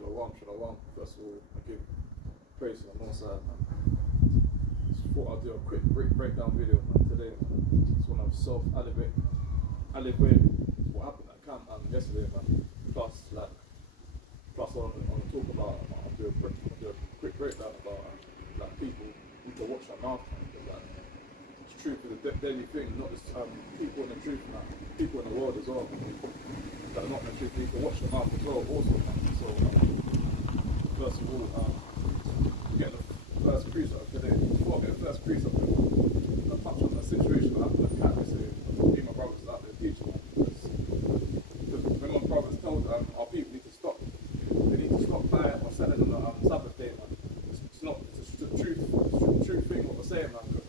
Shalom, shalom. First of all, I give praise to the Most High, man. Just thought I'd do a quick breakdown video, man, today, man. Just want to self-elevate what happened at camp yesterday, man. Plus I want to talk about, I'll do a quick breakdown about like people need to watch their mouth, man, because like, it's truth is a daily thing, not just people in the truth, man. People in the world as well, that are not in the truth, need to watch their mouth as well, also, man. So, first of all, get the first precept today. Before I get the first precept, I'll touch on the situation that happened at camp yesterday. Me and my brothers out there teaching, man. Because when my brothers told our people need to stop, they need to stop buying or selling on the Sabbath day, man. It's the truth, it's the true thing what we're saying, man. Because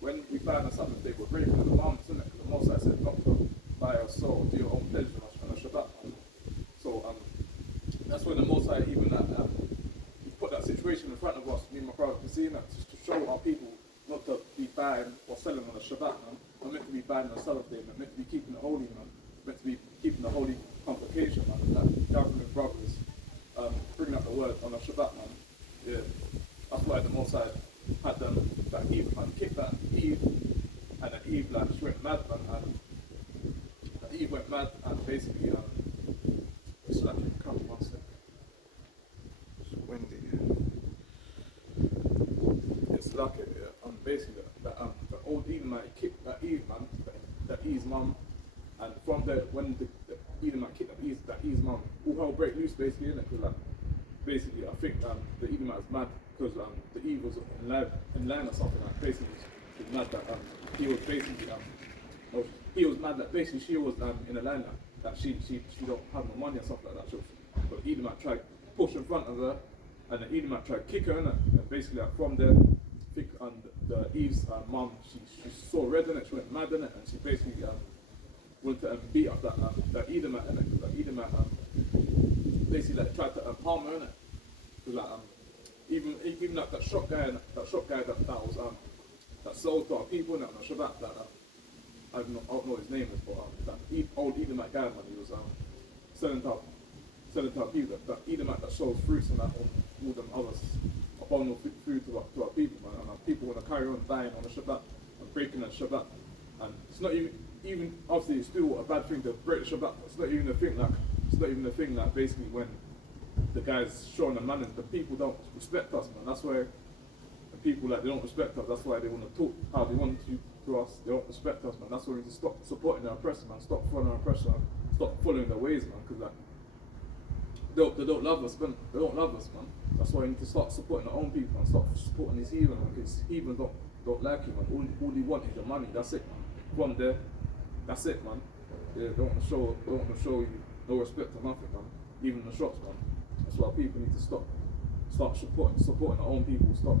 when we buy on the Sabbath day, we're breaking the commandments, isn't it? Because the Most High said not to buy or sell, do your own pleasure on a Shabbat, man. So that's when the Most High even he put that situation in front of us, me and my brother can see that, just to show our people not to be buying or selling on a Shabbat, man. We're meant to be buying on a Sabbath day, man. Meant to be keeping it holy, man. Meant to be keeping the holy convocation, man. That gathering with brothers, bringing up the word on a Shabbat, man. Yeah, that's why the Most High had that Eve, man, kicked that Eve, and that Eve like just went mad, man. And that Eve went mad, and basically, it's like come one sec. It's windy. It's lucky, yeah. Basically, the old Eve man kicked that Eve, man, that Eve's mum, and from there, when the Eve man kicked that Eve's mum, all hell break loose, basically, innit? Because like, basically, I think the Eve man is mad because the Eve was in line or something. Like, basically, he was mad that he was basically he was mad that basically she was in a line that she don't have no money or stuff like that. So, but Edomite tried push in front of her, and the Edomite tried kick her, innit? And basically, like, from there, I think the Eve's mum, she saw red in it, she went mad in it, and she basically wanted to beat up that Edomite, innit? Because that Edomite basically like tried to harm her, innit? Because like even like that shop guy that was that sold to our people, innit? On Shabbat, that I don't know his name is, but that old Edomite guy, man, he was selling to our people, that Edomite that sells fruits and that, all them others, abominable food to our people, man, and our people want to carry on dying on the Shabbat and breaking the Shabbat, and it's not even obviously it's still a bad thing to break the Shabbat. It's not even the thing like basically when the guys showing the man and the people don't respect us, man. That's why the people like they don't respect us. That's why they want to talk how they want to us. They don't respect us, man. That's why we need to stop supporting the oppressor, man. Stop following our oppressor, stop following their ways, man. Because like they don't love us, man. They don't love us, man. That's why we need to start supporting our own people, man. Stop supporting these heathen, man. Because heathen don't like you, man. All they want is your money. That's it, man. From there, that's it, man. They don't want to show you no respect or nothing, man. Even the shops, man. That's why people need to start supporting our own people. Stop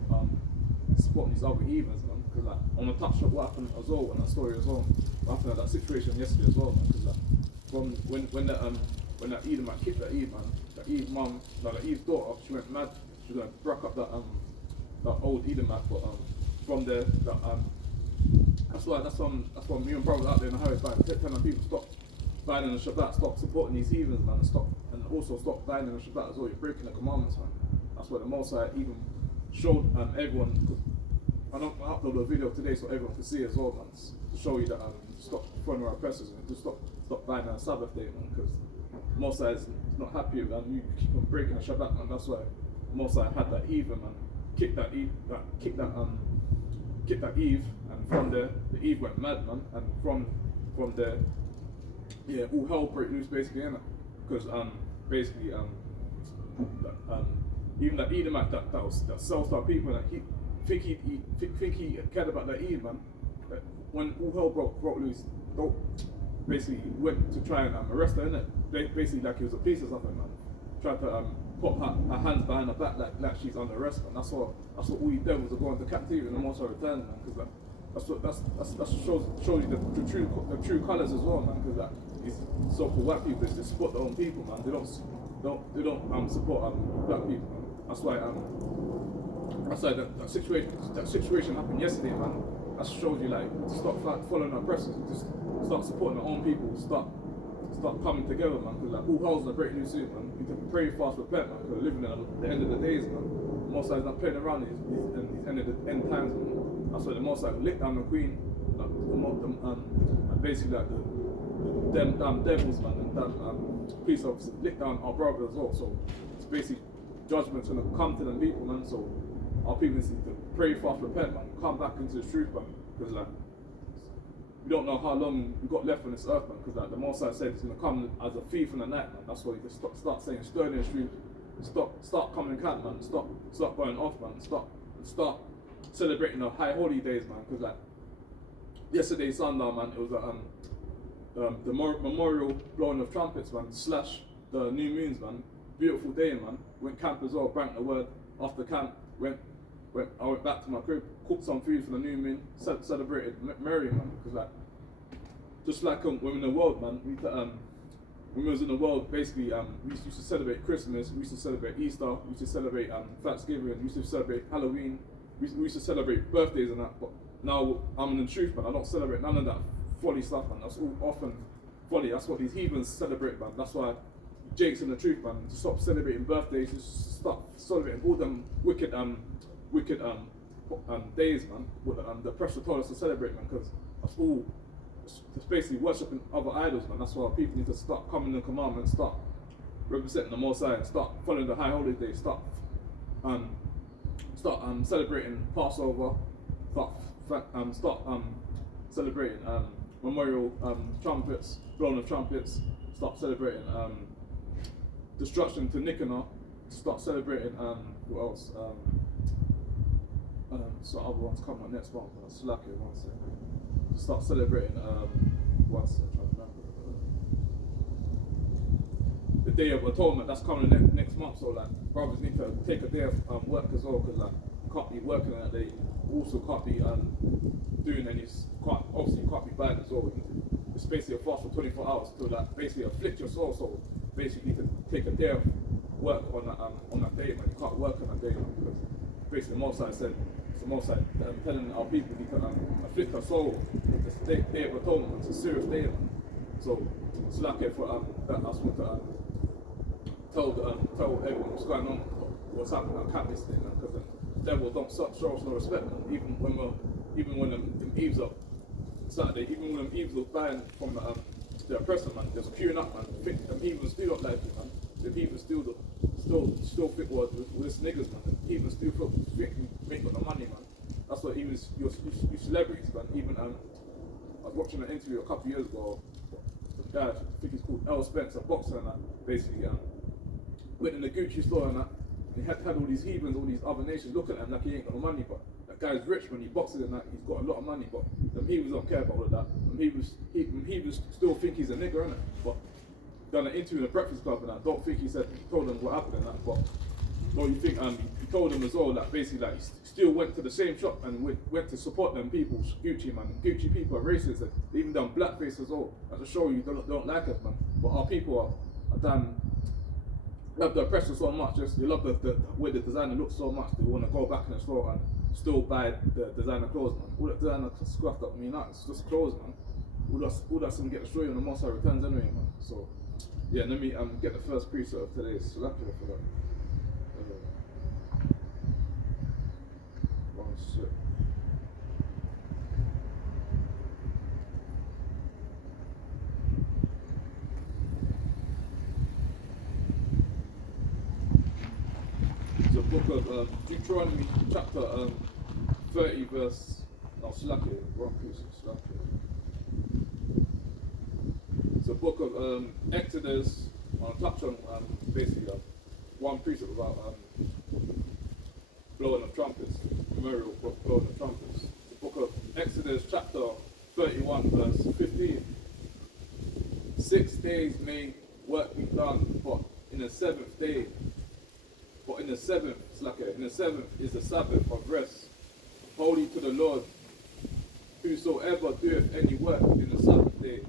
supporting these other heathens, man. Because like on the touch of what happened as well, in that story as well, what happened at that situation yesterday as well, man. Because like from when that Edomite kicked that Eve, man, that Eve mum, like that Eve's daughter, she went mad. She was gonna break up that old Edomite, but from there that's why me and brothers out there in the highway telling people stop buying in the Shabbat, stop supporting these heathens, man, and also stop buying in the Shabbat as well. You're breaking the commandments, man. That's why the Most High even showed everyone. I uploaded a video today so everyone can see as well, man, to show you that stop following our oppressors and to stop buying on a Sabbath day, man, because the Most High is not happy with that. You keep on breaking the Shabbat, man. That's why the Most High had that Eve, man, kick that Eve, and from there the Eve went mad, man, and from there, yeah, all hell break loose basically, innit? Because basically even that Edomite that sells to our people, that he think he cared about that Eve, man. That when all hell broke loose, basically went to try and arrest her, innit? Basically like he was a police or something, man. Tried to put her hands behind her back like she's under arrest, man. That's what all you devils are going to captivity and the Most High return, man. Because that shows you the true colours as well, man. Because like these so-called white people, they support their own people, man. They don't support black people, man. That's why that situation happened yesterday, man. That shows you like to stop following our oppressors, just start supporting our own people, start coming together, man. Because like all hell's gonna break loose soon, man. We need to pray, fast, repent, man, because we're living at the end of the days, man. The Most High is not playing around these end times, man. That's why the Most High licked down the Queen, like, and basically like them devils, man, and police officers licked down our brother as well. So it's basically judgment's gonna come to them people, man. So our people need to pray, fast, repent, man, come back into the truth, man, because like we don't know how long we got left on this earth, man, because like the Most High said it's gonna come as a thief in the night, man. That's why you can start saying stir in the street, start coming in camp, man, stop going off, man, start celebrating the high holy days, man, because like yesterday sundown, man, it was the memorial blowing of trumpets, man, / the new moons, man. Beautiful day, man. Went camp as well, banked the word. After camp, I went back to my crib, cooked some food for the new moon, celebrated Mary, man. Because like, just like when we're in the world, man, when we was in the world, basically, we used to celebrate Christmas, we used to celebrate Easter, we used to celebrate Thanksgiving, we used to celebrate Halloween, we used to celebrate birthdays and that. But now I'm in the truth, man. I don't celebrate none of that folly stuff, man. That's all often folly. That's what these heathens celebrate, man. That's why Jake's in the truth, man. To stop celebrating birthdays, just stop celebrating all them wicked days, man. What the pressure told us to celebrate, man. Because that's all. It's basically worshiping other idols, man. That's why people need to start coming in the commandments, start representing the Most High, and start following the high holidays, start celebrating Passover, start celebrating memorial trumpets, blowing of trumpets, start celebrating destruction to Nicanor, start celebrating what else? So other ones come on next month. Slack it, one second. Start celebrating one second, I'm trying to remember. The Day of Atonement, that's coming next month. So like brothers need to take a day of work as well, because like you can't be working on that day. Also can't be doing any, obviously you can't be bad as well. It's basically a fast for 24 hours to like basically afflict your soul. So basically you can take a day of work on that day, man. You can't work on that day, man, because basically the Most High said, it's the Most High telling our people we can afflict our soul with this day of atonement. It's a serious day, man. So it's lucky for that I just want to tell everyone what's going on, what's happening at camp this day, man, because the devil don't show us no respect, man. Even when them Eves up Saturday, even when them Eves are buying from the oppressor, man, just queuing up, man. Them heathens still don't like it, man. Them heathens still think with this niggas, man. Them heathens still think we make up the money, man. That's what even your celebrities, man. Even I was watching an interview a couple of years ago. The guy, I think he's called L. Spencer, a boxer, and that basically went in the Gucci store and that. He had all these heathens, all these other nations looking at him like he ain't got no money, but that guy's rich when he boxes and that, he's got a lot of money, but them heathens don't care about all of that. Them heathens still think he's a nigger, innit? But done an interview in the Breakfast Club and I don't think he told them what happened and that, but no, you think he told them as well that basically like he still went to the same shop and went to support them people, Gucci, man. Gucci people are racist, and they even done blackface as well. That's to show you don't like us, man. But our people are damn love the oppressor so much, just you love the way the designer looks so much, they want to go back in the store and still buy the designer clothes, man. All that designer scruffed up, it's just clothes, man. All that's gonna get destroyed when the Most High returns anyway, man. So yeah, let me get the first precept of today's Salakula for that. One sec. The book of Deuteronomy, chapter 30, verse. No, Slakia, wrong piece, Slakia. It's a book of Exodus. I'll touch on basically one precept about blowing of trumpets, memorial book, blowing of trumpets. The book of Exodus, chapter 31, verse 15. 6 days may work be done, but in the seventh day. But in the seventh, in the seventh is the Sabbath of rest, holy to the Lord. Whosoever doeth any work in the Sabbath day,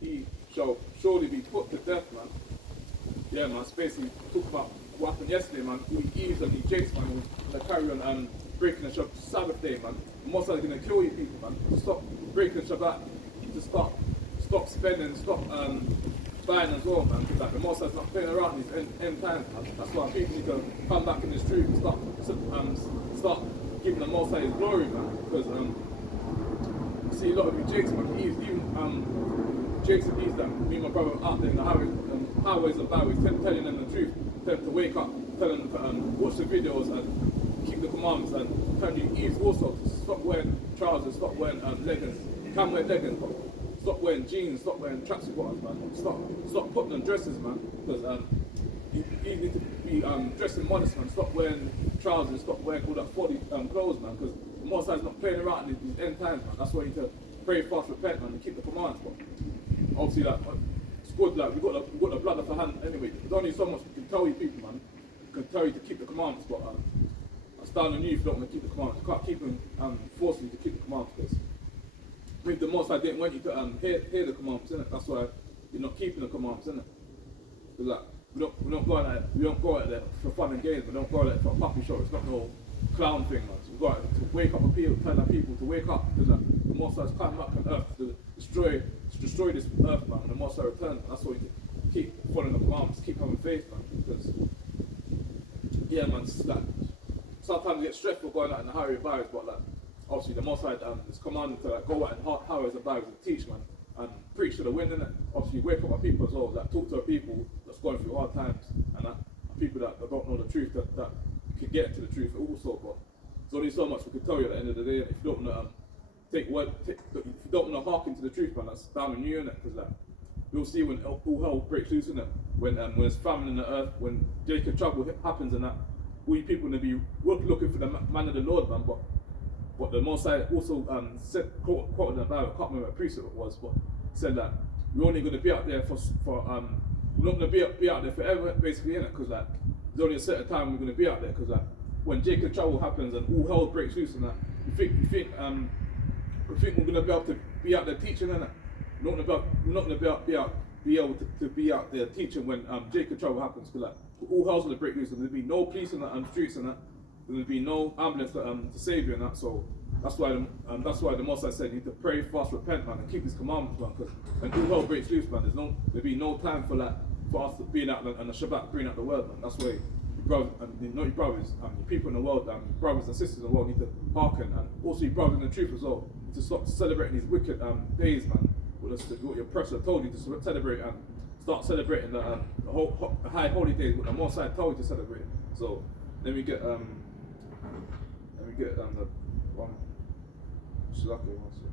he shall surely be put to death, man. Yeah, man, it's basically talk about what happened yesterday, man. All the Eves and the Jakes, man, they carry on breaking the Sabbath day, man. The Most High is going to kill you people, man. To stop breaking the Shabbat, to stop spending, spying as well, man. Because like the Most High's not playing around these end times, man. That's why people need to come back in this truth and start giving the Most High His glory, man. Because see a lot of you Jakes, man. Jakes and these that me and my brother out there in the highways and byways, telling them the truth, telling them to wake up, telling them to watch the videos and keep the commandments, and telling you Eves also to stop wearing trousers, stop wearing leggings. You can wear leggings, but stop wearing jeans, stop wearing tracksuit bottoms, man. Stop putting on dresses, man. Because you need to be dressing modest, man. Stop wearing trousers, stop wearing all that body clothes, man. Because the Most High's not playing around in these end times, man. That's why you need to pray, fast, repent, man, and keep the commands, but obviously, like, it's good, like, we've got the blood of the hand anyway. There's only so much we can tell you people, man. We can tell you to keep the commandments, but it's down on you if you don't want to keep the commandments. You can't keep them, force you to keep the commandments, because maybe the Most High didn't want you to hear the commandments, innit? That's why you're not keeping the commandments, innit? Because, like, we don't go out there for fun and games. We don't go out there for a puppy show. It's not no clown thing, man. So we go out there to wake up people, tell our people to wake up, because like, the Most High's coming back on earth to destroy this earth, man. When the Most High returns, man. That's why you keep following the commandments, keep having faith, man. Because yeah, man, it's like sometimes you get stressful going out in the highway byways, but like obviously the Most High is commanded to like go out in highways and byways and teach, man, and preach to the wind, innit? Obviously wake up our people as well, like talk to our people that's going through hard times, and people that don't know the truth, that can get into the truth also. But there's only so much we can tell you at the end of the day, and if you don't want to if you don't want to hearken to the truth, man, that's down on you, innit? Because like we'll see when all hell breaks loose, innit? When there's famine in the earth, when Jacob trouble happens, and that all you people gonna be looking for the man of the Lord, man. But the Most High also said, quoted in the Bible, I can't remember what precept it was, but said that we're only gonna be out there for we're not gonna be out there forever, basically, innit? Because like there's only a certain time we're gonna be out there. Because like when Jacob trouble happens and all hell breaks loose, and that you think we're gonna be able to be out there teaching, innit? We're not gonna be able to be out there teaching when Jacob trouble happens. Because like all hell's gonna break loose, and there'll be no police in the streets, and that there'll be no ambulance to save you, and that. So that's why the Most High said you need to pray, fast, repent, man, and keep His commandments, man. Because when all hell breaks loose, man, there'll be no time for us to be out on the Shabbat, bringing out the word, man. That's why your brothers, not your brothers, your people in the world, brothers and sisters in the world need to hearken, and also your brothers in the truth as well, to stop celebrating these wicked days, man. What your oppressor told you to celebrate, and start celebrating the high holy days, what the Most High told you to celebrate. So let me get the one. Shalaki, one second.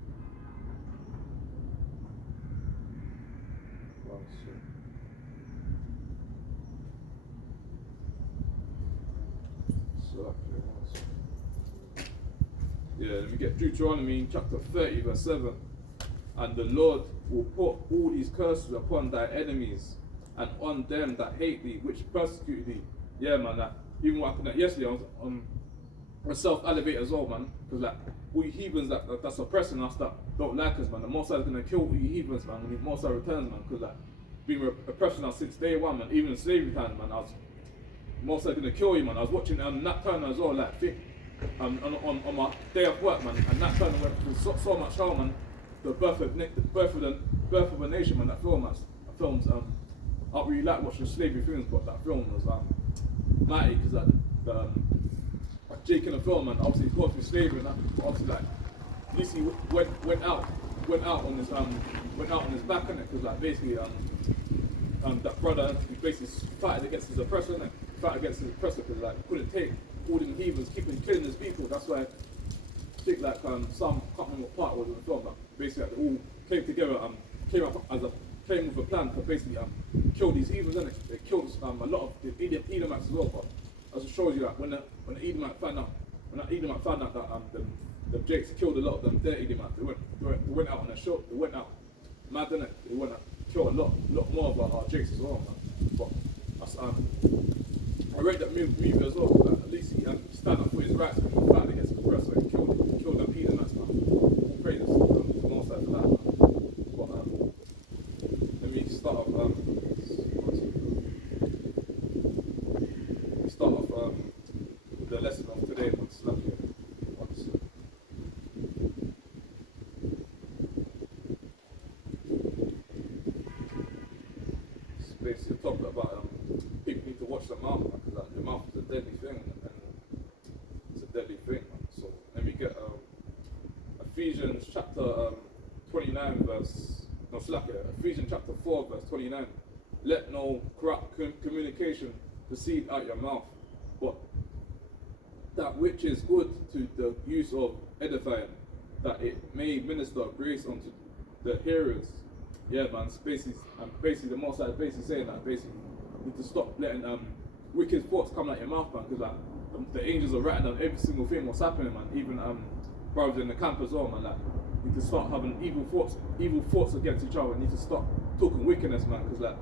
Yeah, let me get Deuteronomy chapter 30, verse 7. And the Lord will put all these curses upon thy enemies and on them that hate thee, which persecute thee. Yeah, man, that even what happened yesterday, I was on self-elevate as well, man. Because like all you heathens that's oppressing us, that don't like us, man. The Most High is gonna kill all you heathens, man, when the Most High returns, man. Because like been oppressing us since day one, man. Even in slavery time, man. Most High gonna kill you, man. I was watching Nat Turner as well, like on my day of work, man. And Nat Turner went through so much hell, man. The birth of a nation, man. That film, I don't really like watching slavery films, but that film was mighty, because like the Jake in the film, man. Obviously he's gone through slavery, and that, but obviously like at least he went out on his back, innit? Because like basically that brother, he basically fighted against his oppressor, innit? Fight against his oppressor, because like he couldn't take all them heathens keeping killing his people. That's why I think like some, can't remember what part it was in the film, but basically like, they all came together, came with a plan to basically kill these heathens, innit? They killed a lot of the Edomites as well. But as it shows you that when the Edomite found out that the Jakes killed a lot of them their Edomites, they went out on a show. They went out mad, innit? They went out kill a lot more of our Jakes as well, man. But that's, I read that movie as well. At least he stand up for his rights when he fought against the oppressor and killed them Edomites, man. All praises to the Most High for that, man. But let me start off. With the lesson of today, man. basically talking about people need to watch their mouth, man, because like, your mouth is a deadly thing, and it's a deadly thing, man. So let me get Ephesians chapter 29 verse, no slack it, Ephesians chapter 4 verse 29. Let no corrupt communication proceed out your mouth, but that which is good to the use of edifying, that it may minister grace unto the hearers. Yeah, man. Basically, the Most High is basically saying that you need to stop letting wicked thoughts come out your mouth, man. Because the angels are writing down every single thing what's happening, man. Even brothers in the camp as well, man. Like, you need to start having evil thoughts against each other. You need to stop talking wickedness, man. Because like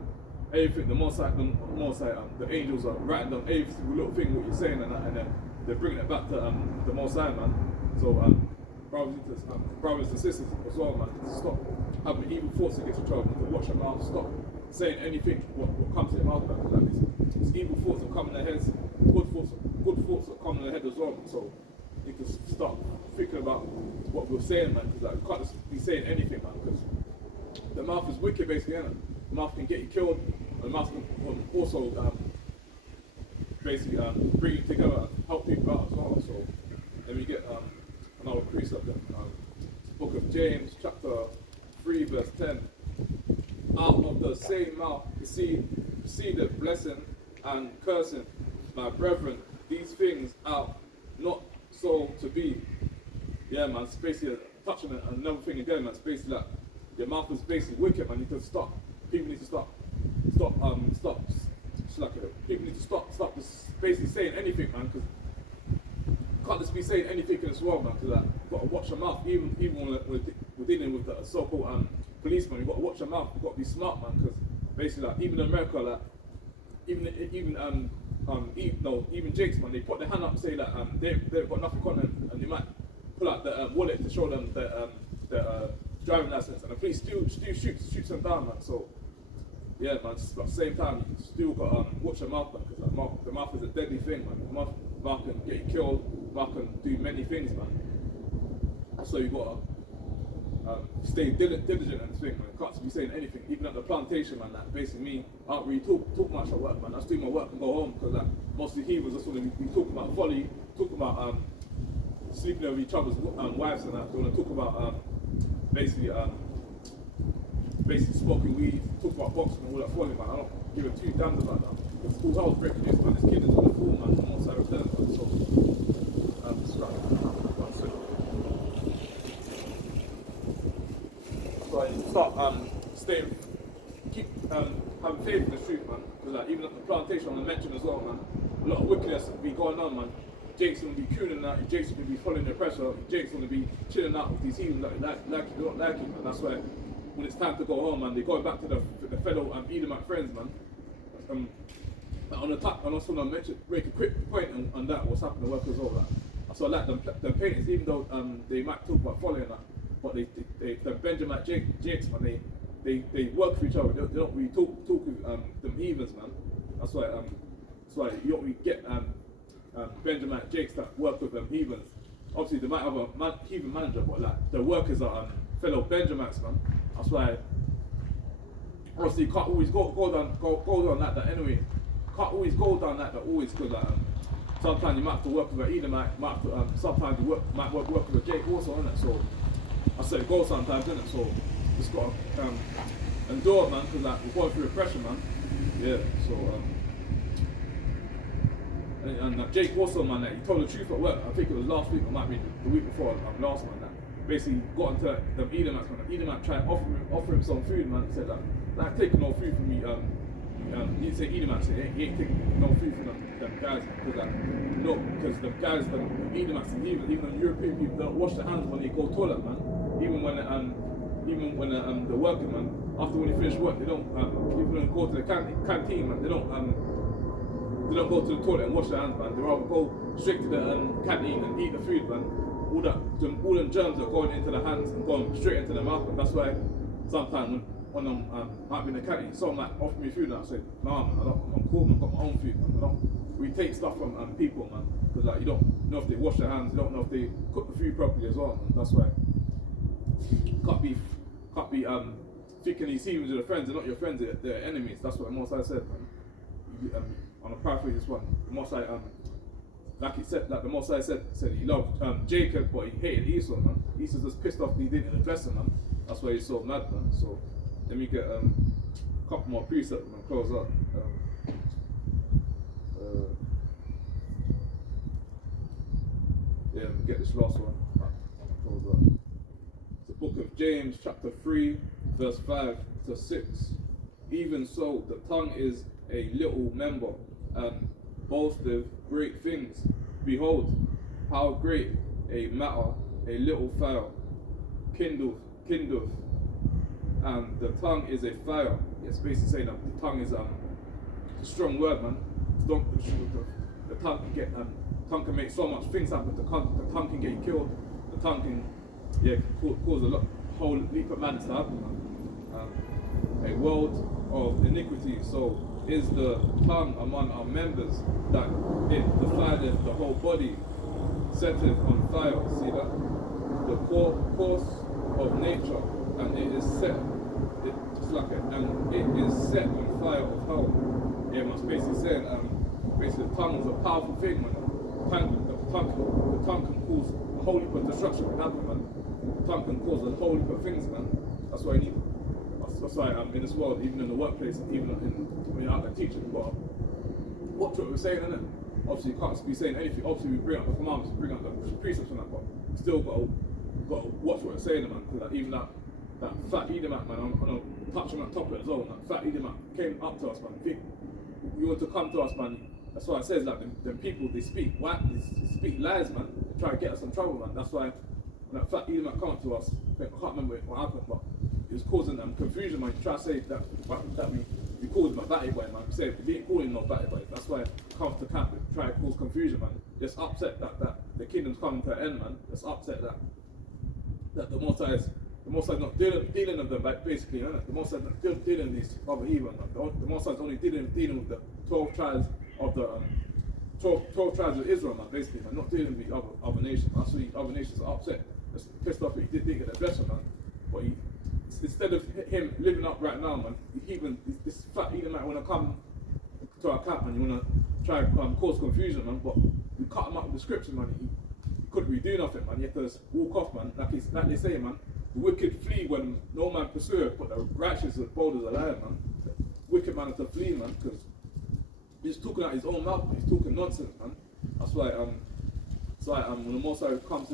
everything, the Most High, the angels are writing down every single little thing what you're saying, and then they're bringing it back to the Most High, man. So brothers and sisters as well, man, to stop having evil thoughts against each other, to watch your mouth, stop saying anything what comes to your mouth, man. Like these evil thoughts that come in their heads, good thoughts that come in their head as well. So you can start thinking about what we're saying, man, because like, you can't just be saying anything, man, because the mouth is wicked, basically, isn't it? The mouth can get you killed, and the mouth can also bring you together, help people out as well. So let me get another precept then. Book of James, chapter 3, verse 10. Out of the same mouth proceedeth blessing and cursing. My brethren, these things are not so to be. Yeah, man, it's basically touching another thing again, man. It's basically like your mouth is basically wicked, man. You need to stop. People need to stop. People need to stop just basically saying anything, man, because can't just be saying anything in this world, man, because like, you've got to watch your mouth, even when we're dealing with the so-called policeman, you've got to watch your mouth, you've got to be smart, man, because basically like, even in America, like, even Jakes, man, they put their hand up and say that they've got nothing on them, and they might pull out the wallet to show them the driving license, and the police still shoots them down, man. So yeah, man, just at the same time, you still got to watch your mouth, man, because like, the mouth is a deadly thing, man. The mouth can get you killed, the mouth can do many things, man. So you got to stay diligent in this thing, man. You can't be saying anything, even at the plantation, man. Like, basically me, I don't really talk much at work, man. I just do my work and go home, because like, most of the heathens, that's what we talk about folly, talk about sleeping over each other's wives and that. They want to talk about basically smoking weed, talk about boxing and all that folly, man. I don't give a two damns about that. It's all hell's breaking news, man. This kid is on the floor, man, from one side of them, man. So, so you start keep having faith in the truth, man. Because like, even at the plantation, I mentioned as well, man, a lot of wickedness will be going on, man. Jake's going to be cooning out, Jake's going to be following the pressure, Jake's going to be chilling out with these heathens that they don't like it, man. That's why when it's time to go home, man, they go back to the fellow Edomite friends, man. On the top, and also want to make a quick point on that, what's happening to work as well. Like, so I like the paintings, even though they might talk about following that, but the Benjamin Jakes, man, they work for each other. They don't really talk with them heathens, man. That's why you don't really get Benjamin Jakes that work with them heathens. Obviously, they might have a heathen manager, but like the workers are fellow Benjamites, man. That's why. Obviously, you can't always go down like that anyway. Can't always go down like that always, because sometimes you might have to work with an Edomite, sometimes you might work with a Jake also, innit? So I say go sometimes, innit? So just got to endure, man, because like we're going through repression, man. Yeah. So and Jake also, man, he told the truth at work. I think it was last week, or might be the week before last, man. Basically got into the Edomites, man. The Edomite tried offer him some food, man. He said like taking no food from me. He didn't say Edomites, he ain't taking no food from them guys, because the guys, the Edomites and even the European people don't wash their hands when they go toilet, man. Even when the working, man, after when they finish work, they don't even go to the canteen, man. They don't go to the toilet and wash their hands, man. They rather go straight to the canteen and eat the food, man. All them germs are going into the hands and going straight into the mouth, and that's why sometimes when I'm might be in the canteen, someone might offer me food, and I say, nah, man, I'm cool, man, I've got my own food, man. I don't really take stuff from people, man, because like you don't know if they wash their hands, you don't know if they cook the food properly as well, man. That's why can't be thinking these heathens are your friends, they're not your friends, they're enemies. That's what the Most High said, man. On a paraphrase this one, the Most High, like it said, like the Most High said he loved Jacob, but he hated Esau, man. Esau's just pissed off he didn't address him, man. That's why he's so mad, man. So let me get a couple more precepts and close up. Yeah, let me get this last one. Close up. It's the book of James, chapter 3, verse 5 to 6. Even so, the tongue is a little member, and boasteth great things. Behold, how great a matter a little fire kindleth, and the tongue is a fire. It's basically saying that the tongue is a strong word, man. The tongue can get tongue can make so much things happen. The tongue can get you killed. The tongue can cause a whole leap of madness to happen, man. A world of iniquity. So is the tongue among our members, that it defileth the whole body, setteth on fire. See that? The course of nature, and it is set. And it is set on fire of hell. Yeah, man. It's basically saying, basically the tongue is a powerful thing, man. The tongue can cause a whole heap of destruction can happen, man. The tongue can cause a whole heap of things, man. That's why you need. That's why in this world, even in the workplace, even when you're out there teaching, you've got to watch what we're saying, innit? Obviously, you can't be saying anything. Obviously, we bring up the commandments, we bring up the precepts and that, but we still got to watch what we're saying, man. Because like, even that fat Edomite, man, I'm going to touch on that topic as well. That fat Edomite came up to us, man. You want to come to us, man. That's why it says like them people, they speak lies, man. They try to get us in trouble, man. That's why when that fat Edomite come up to us, I can't remember what happened, but it was causing confusion, man. You try to say that we called him a batty boy, man. We say we didn't call him no batty boy. That's why come to camp and try to cause confusion, man. Just upset that the kingdom's coming to an end, man. Just upset that the Most High is not dealing with them, basically, innit? The Most High is not dealing with these other heathen, man. The Most High is only dealing with the 12 tribes of the 12 tribes of Israel, man. Basically, man. Not dealing with the other nations. That's why other nations are upset. Just pissed off that he didn't get the blessing, man. But instead of him living up right now, man, this fat Edomite want to come to our camp, man. You want to try cause confusion, man. But we cut him up with the scripture, man. He couldn't really do nothing, man. You have to just walk off, man. Like they say, man. The wicked flee when no man pursueth, but the righteous are bold as a lion, man. The wicked man has to flee, man, because he's talking out his own mouth, man. He's talking nonsense, man. That's why when the Most High comes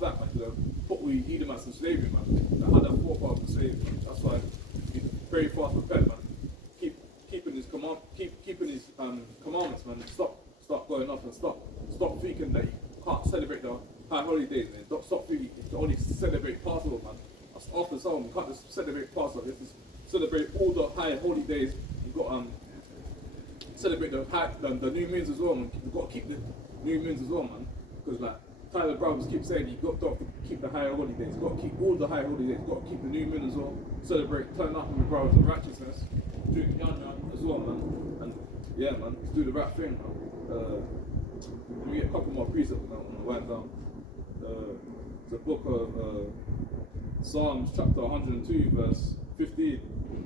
back, man, to put we Edomites in slavery, man. They had that forefather in slavery, man. That's why he's very fast repent, man. Keeping his commandments, man. Stop going off and stop thinking that you can't celebrate the high holidays, man. Stop thinking you can only celebrate Passover, man. That's off the song. You can't just celebrate Passover. You have to celebrate all the high holidays. You've got celebrate the new moons as well, man. You've got to keep the new moons as well, man. Because like Tyler Brothers keep saying, you've got to keep the high holidays. You've got to keep all the high holidays. You've got to keep the new moon as well. Celebrate, turn up with your brothers of righteousness. Do the young as well, man. And yeah, man, just do the right thing, man. We get a couple more precepts now on the wind down. The book of Psalms chapter 102 verse 15.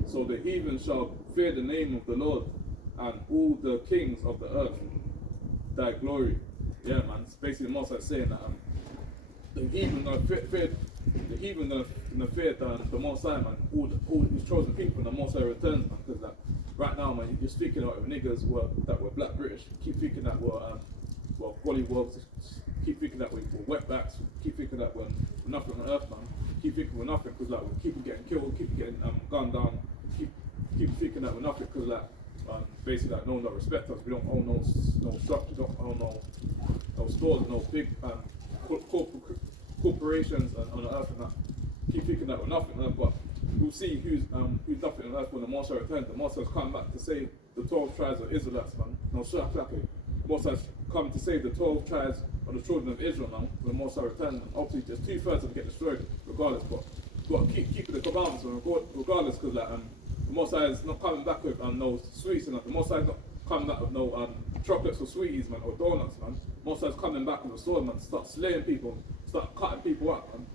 So the heathen shall fear the name of the Lord, and all the kings of the earth thy glory. Yeah, man. It's basically the Most High saying that the heathen gonna fear the Most High, man. All these chosen people, and the Most High returns, man. Because like right now, man, you're speaking about niggas that were black British. Keep thinking that were gollywogs. Keep thinking that we're wetbacks. Keep thinking that we're nothing on earth, man. Keep thinking we're nothing because like we keep getting killed, keep getting gunned down. Keep thinking that we're nothing because like basically like no one don't respect us. We don't own no structure, don't own no stores, no big corporations on the earth and that. Keep thinking that we're nothing on earth, but we'll see who's nothing on earth when the Most High returns. The Most High has come back to save the 12 tribes of Israelites, man. No, shut up, clap it. The Most High has come to save the 12 tribes of the children of Israel, man. When the Most High returns, and obviously just 2/3 of them get destroyed, regardless. But we've got to keep the commandments, man, regardless, because like the Most High is not coming back with no sweets and that. The Most High is not coming back with no chocolates or sweeties, man, or donuts, man. Most High is coming back with a sword, man. Start slaying people, start cutting people up, man.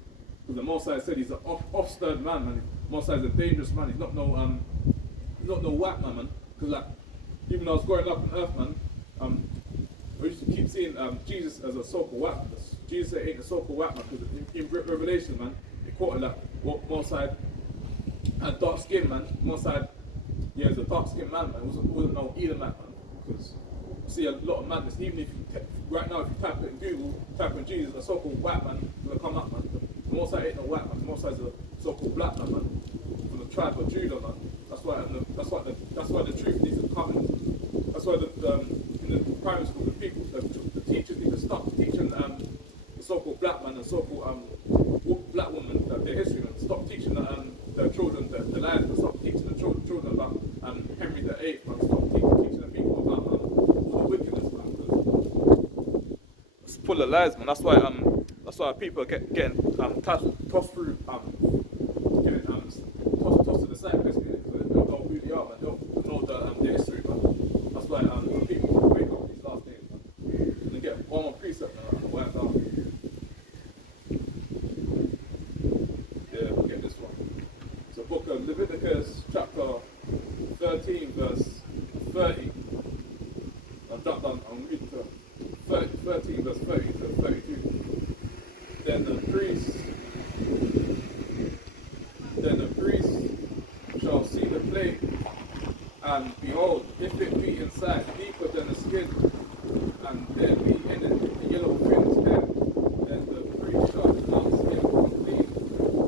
Because the Most High said he's an off-stirred man, man. The Most High is a dangerous man. He's not no whack man. Because like, even when I was growing up on earth, man, I used to keep seeing Jesus as a so-called whack. Jesus ain't a so-called whack man. Because in Revelation, man, they quoted like what Most High had dark skin, man. Most High, yeah, is a dark skinned man, man. It wasn't no Edomite, man. Because I see a lot of madness. Even if you right now, if you type it in Google, type in Jesus, a so-called white man, will come up, man. The Most High ain't no white man. The Most High is a so-called black man, man, from the tribe of Judah, man. That's why the truth needs to come in. That's why in the primary school, the teachers need to stop teaching the so-called black man and so-called black woman their history, man. Stop teaching the children the lies, and stop teaching the children about Henry VIII, man. Stop teaching the people about the wickedness, man. It's full of lies, man. That's why people are getting tossed through, getting tossed to the side, basically. They don't know who they are, man. They don't know the history, man. That's why people wake up these last days, man. And they get one more precept, man, on the way down. Yeah, we'll get this one. So book of Leviticus chapter 13 verse 30. I'm reading to 13 verse 30 to 32. Then the priest shall see the plague, and behold, if it be inside deeper than the skin, and there be in it the yellow fringe hair, then the priest shall denounce him unclean.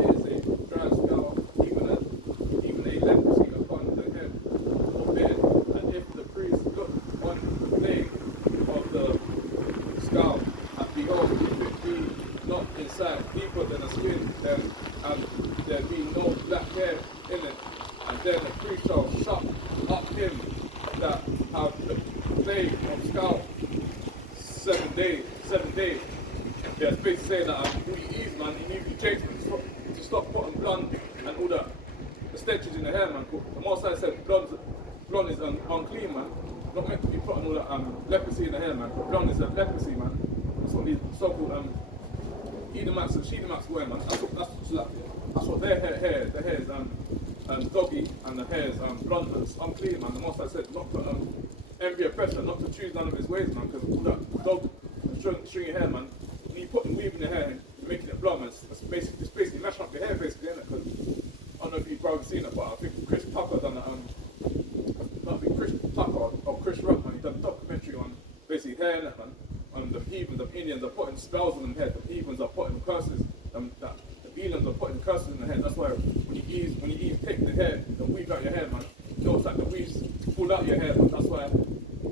It is a dry scale, even a leprosy upon the head or beard. And if the priest look on the plague of the scalp, and behold, if it be not inside deeper than the skin, then there be no black hair in it, and then the priest shall shut up him that have the plague of scalp 7 days. Yeah, it's basically saying that who he is, man, he needs to be changed to stop putting blonde and all the stenches in the hair, man. The Most High said blonde is unclean, man. Not meant to be putting all that leprosy in the hair, man. But blonde is a leprosy, man. That's what these so-called Edomites and Shedemites wear, man. That's what their hair is doggy, and the hair is blonde, man. It's unclean, man. The Most High said not to envy oppressor, not to choose none of his ways, man. Because all that dog stringy hair, man. When you put the weave in your hair, you're making it blonde, man. It's basically mashing up your hair, basically, isn't it? Because I don't know if you've probably seen it, but I think Chris Tucker done that. I think Chris Tucker or Chris Rock, man. He done a documentary on basically hair, innit, man. The heathens, the Indians are putting spells on them head. The heathens are putting curses. The Elims are putting curses in the head. That's why when you take the hair, the weave out your hair, man. You know, it's like the weaves pull out your hair, man. That's why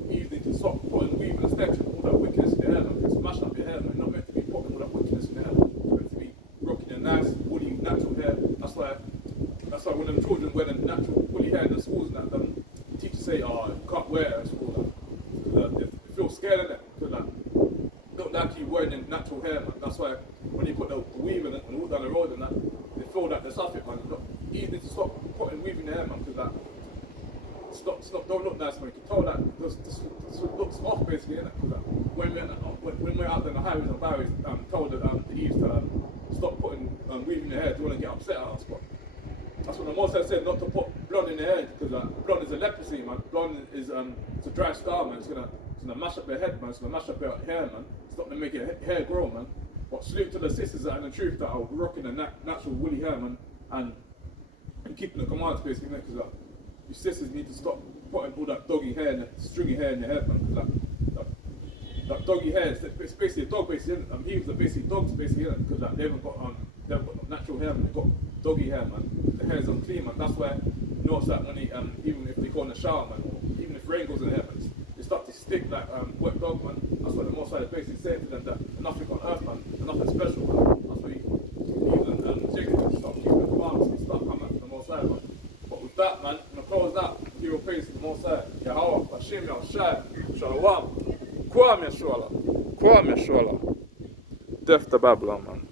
you need to stop putting weave and extension, all that wickedness in your hair, man. It's smash up your hair, man. You're not meant to be putting all that wickedness in your hair. It's meant to be rocking your nice, woolly, natural hair. That's why when them children wear the natural woolly hair in the schools, and that teachers say, "Oh, you can't wear it at school." They feel scared of that because don't like you wearing natural hair, man. That's why when you put the weave in it and walk down the road and that, they feel that they stuff it, man. You need to stop putting weave in your hair, man, because don't look nice, man. You can tell that this looks off, basically, innit? Because when we're out there in the highways and byways, told the Eves to stop putting weave in your hair. Do you want to get upset at us? But that's what the Most High said, not to put blonde in your hair, because blonde is a leprosy, man. Blonde is it's a dry scar, man. It's gonna mash up your head, man. It's gonna mash up your hair, man. It's not gonna make your hair grow, man. But salute to the sisters that are in the truth that are rocking the natural woolly hair, man, and keeping the commands, basically, man. Because your sisters need to stop putting all that doggy hair and stringy hair in your head, man. Because that doggy hair, it's basically a dog, basically. Heathens are basically dogs, basically, because they haven't got natural hair, man. They've got doggy hair, man. The hair is unclean, man. That's why you notice that when they, even if they go in the shower, man, or even if rain goes in the hair, man, they start to stick like wet dog, man. That's why the Most High is basically saying to them that nothing on earth, man, nothing special, man. That's why even Jacob stop keeping the commands and start coming to the Most High, man. But with that, man, I'm gonna close that. Hero praise to the Most High. Yahweh, Hashem, Yahushai, Shalom. Kwame Shola. Death to Babylon, man.